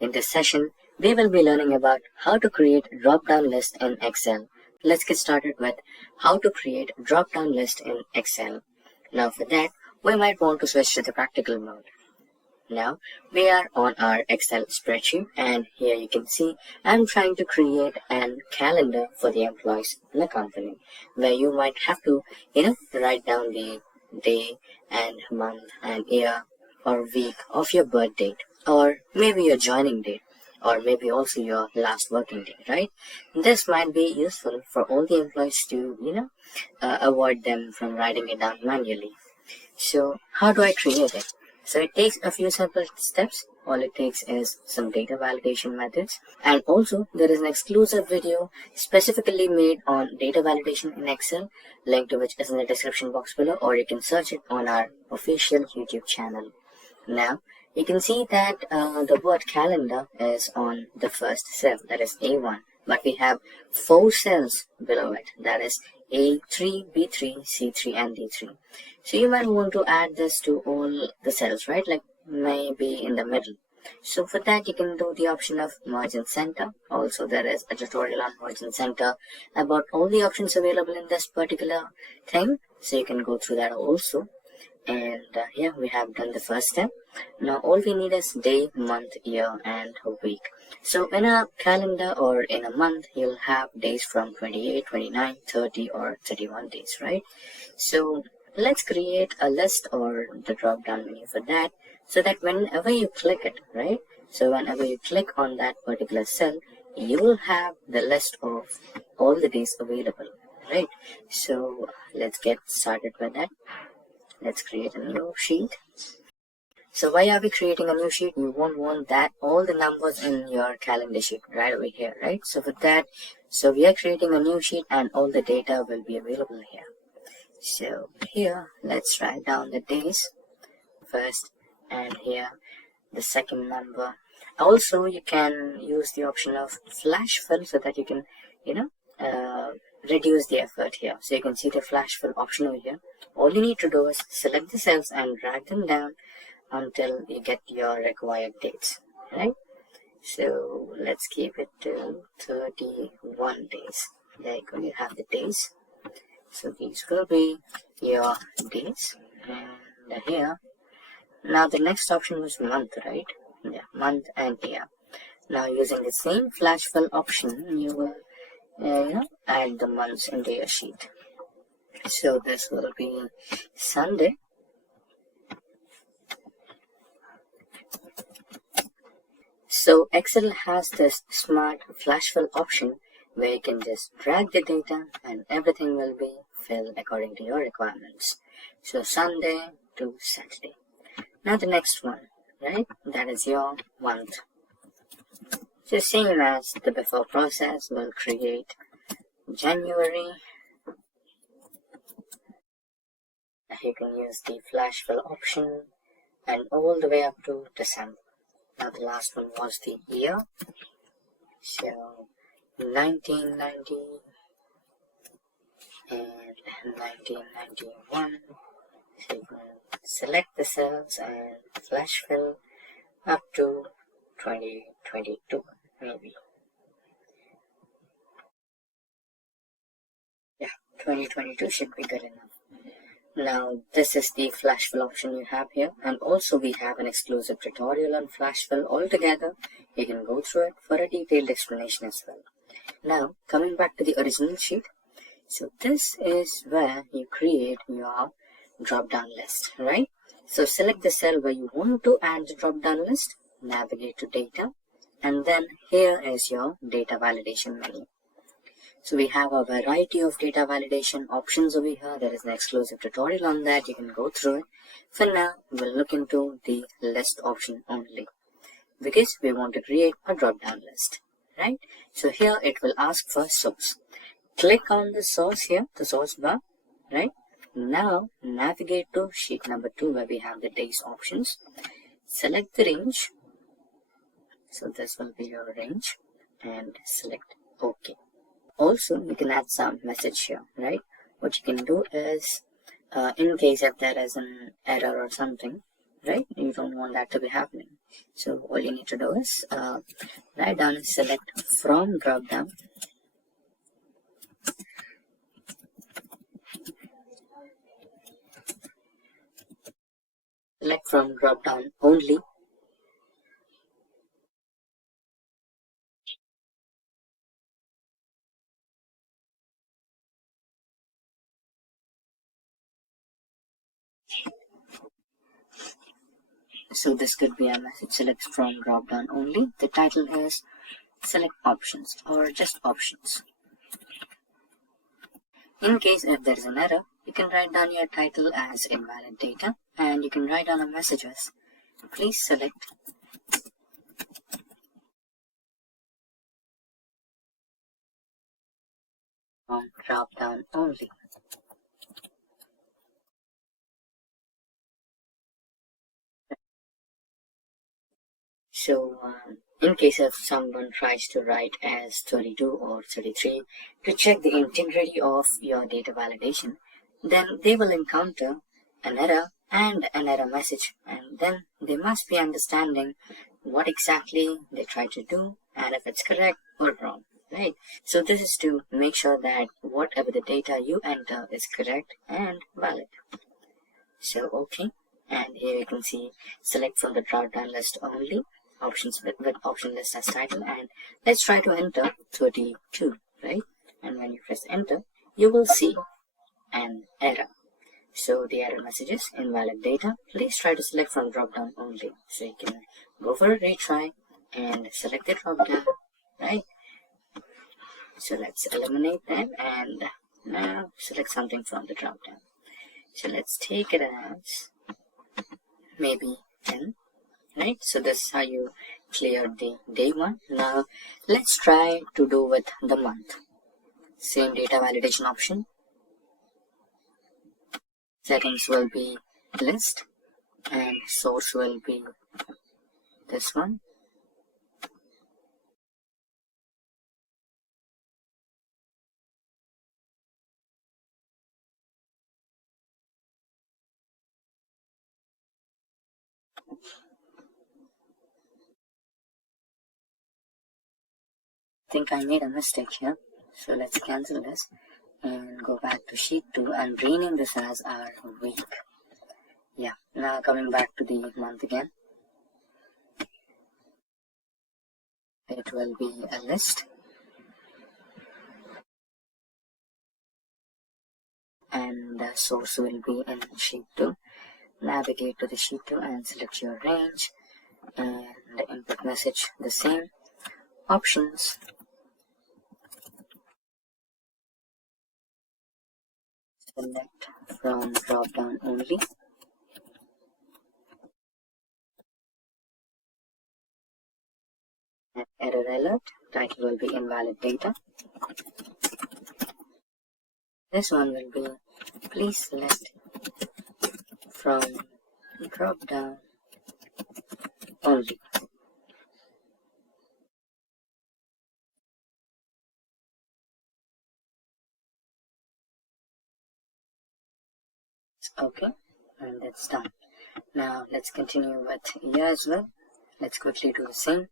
In this session, we will be learning about how to create drop-down list in Excel. Let's get started with how to create drop-down list in Excel. Now for that, we might want to switch to the practical mode. Now we are on our Excel spreadsheet, and here you can see I'm trying to create a calendar for the employees in the company, where you might have to write down the day and month and year or week of your birth date, or maybe your joining date, or maybe also your last working day, right? This might be useful for all the employees to avoid them from writing it down manually. So how do I create it? So it takes a few simple steps. All it takes is some data validation methods, and also there is an exclusive video specifically made on data validation in Excel, link to which is in the description box below, or you can search it on our official YouTube channel. Now you can see that the word calendar is on the first cell, that is A1, but we have 4 cells below it, that is A3, B3, C3 and D3. So you might want to add this to all the cells, right? Like maybe in the middle. So for that you can do the option of merge and center. Also there is a tutorial on merge and center about all the options available in this particular thing. So you can go through that also. And here we have done the first step. Now all we need is day, month, year and week. So in a calendar or in a month, you'll have days from 28, 29, 30 or 31 days, right? So let's create a list or the drop down menu for that, so that whenever you click it, right? So whenever you click on that particular cell, you will have the list of all the days available, right? So let's get started with that. Let's create a new sheet. So why are we creating a new sheet? You won't want that all the numbers in your calendar sheet right over here, right? So for that, so we are creating a new sheet and all the data will be available here. So here, let's write down the days first, and here the second number. Also, you can use the option of flash fill so that you can, reduce the effort here. So you can see the flash fill option over here. All you need to do is select the cells and drag them down until you get your required dates, right? So let's keep it to 31 days. There you go, you have the days. So these will be your days. And here, now the next option was month, right? Yeah, month and year. Now using the same flash fill option, you will add the months into your sheet. So this will be Sunday. So Excel has this smart flash fill option where you can just drag the data and everything will be filled according to your requirements. So Sunday to Saturday. Now the next one, right? That is your month. So same as the before process, we'll create January. You can use the flash fill option and all the way up to December. Now the last one was the year. So 1990 and 1991. So you can select the cells and flash fill up to 2022 maybe. Yeah, 2022 should be good enough. Now this is the flash fill option you have here, and also we have an exclusive tutorial on flash fill altogether. You can go through it for a detailed explanation as well. Now coming back to the original sheet, so this is where you create your drop down list, right? So select the cell where you want to add the drop down list, navigate to data, and then here is your data validation menu. So we have a variety of data validation options over here. There is an exclusive tutorial on that. You can go through it. For now, we'll look into the list option only, because we want to create a drop-down list, right? So here it will ask for source. Click on the source here, the source bar, right? Now navigate to sheet number 2 where we have the days options. Select the range. So this will be your range, and select OK. Also, you can add some message here, right? What you can do is, in case if there is an error or something, right? You don't want that to be happening. So all you need to do is write down and select from drop down. Select from drop down only. So this could be a message: select from drop down only. The title is select options or just options. In case if there is an error, you can write down your title as invalid data, and you can write down a message as please select from drop down only. So in case if someone tries to write as 32 or 33 to check the integrity of your data validation, then they will encounter an error and an error message, and then they must be understanding what exactly they try to do and if it's correct or wrong, right? So this is to make sure that whatever the data you enter is correct and valid. So okay, and here you can see select from the drop down list only, options with option list as title, and let's try to enter 32, right? And when you press enter, you will see an error. So the error message is invalid data. Please try to select from drop down only. So you can go for a retry and select the drop down, right? So let's eliminate that and now select something from the drop down. So let's take it as maybe 10, right? So this is how you cleared the day one. Now let's try to do with the month. Same data validation option. Settings will be list and source will be this one. I think I made a mistake here. So let's cancel this and go back to sheet 2 and rename this as our week. Yeah, now coming back to the month again. It will be a list and the source will be in sheet 2. Navigate to the sheet 2 and select your range and the input message the same. Options, select from drop down only. And error alert, title will be invalid data. This one will be please select from drop down only. Okay, and that's done. Now let's continue with year as well. Let's quickly do the same.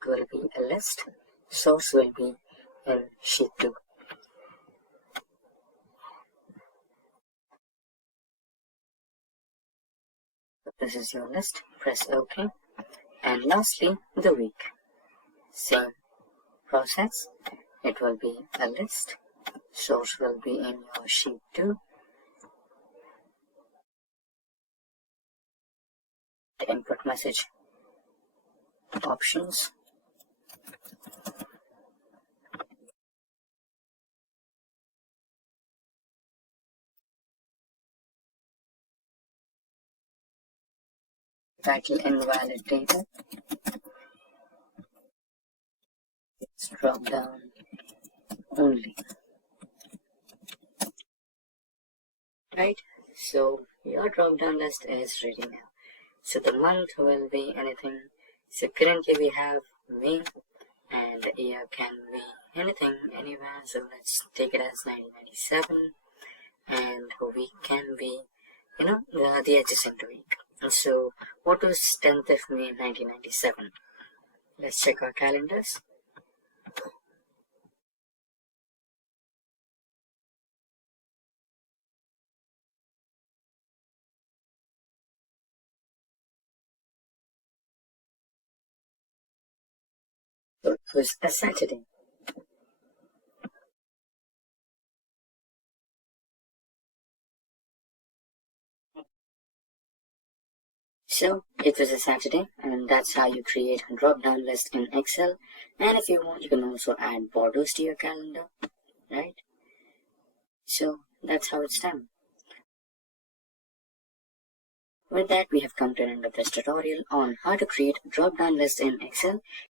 It will be a list. Source will be in sheet 2. This is your list. Press OK. And lastly, the week. Same process. It will be a list. Source will be in your sheet 2. The input message, options, title invalidated, it's drop down only. Right, so your drop down list is ready now. So the month will be anything. So currently we have May, and the year can be anything, anywhere. So let's take it as 1997, and week can be, the adjacent week. And so what was 10th of May 1997? Let's check our calendars. So it was a Saturday. So it was a Saturday, and that's how you create a drop-down list in Excel. And if you want, you can also add borders to your calendar, right? So that's how it's done. With that, we have come to the end of this tutorial on how to create drop-down lists in Excel.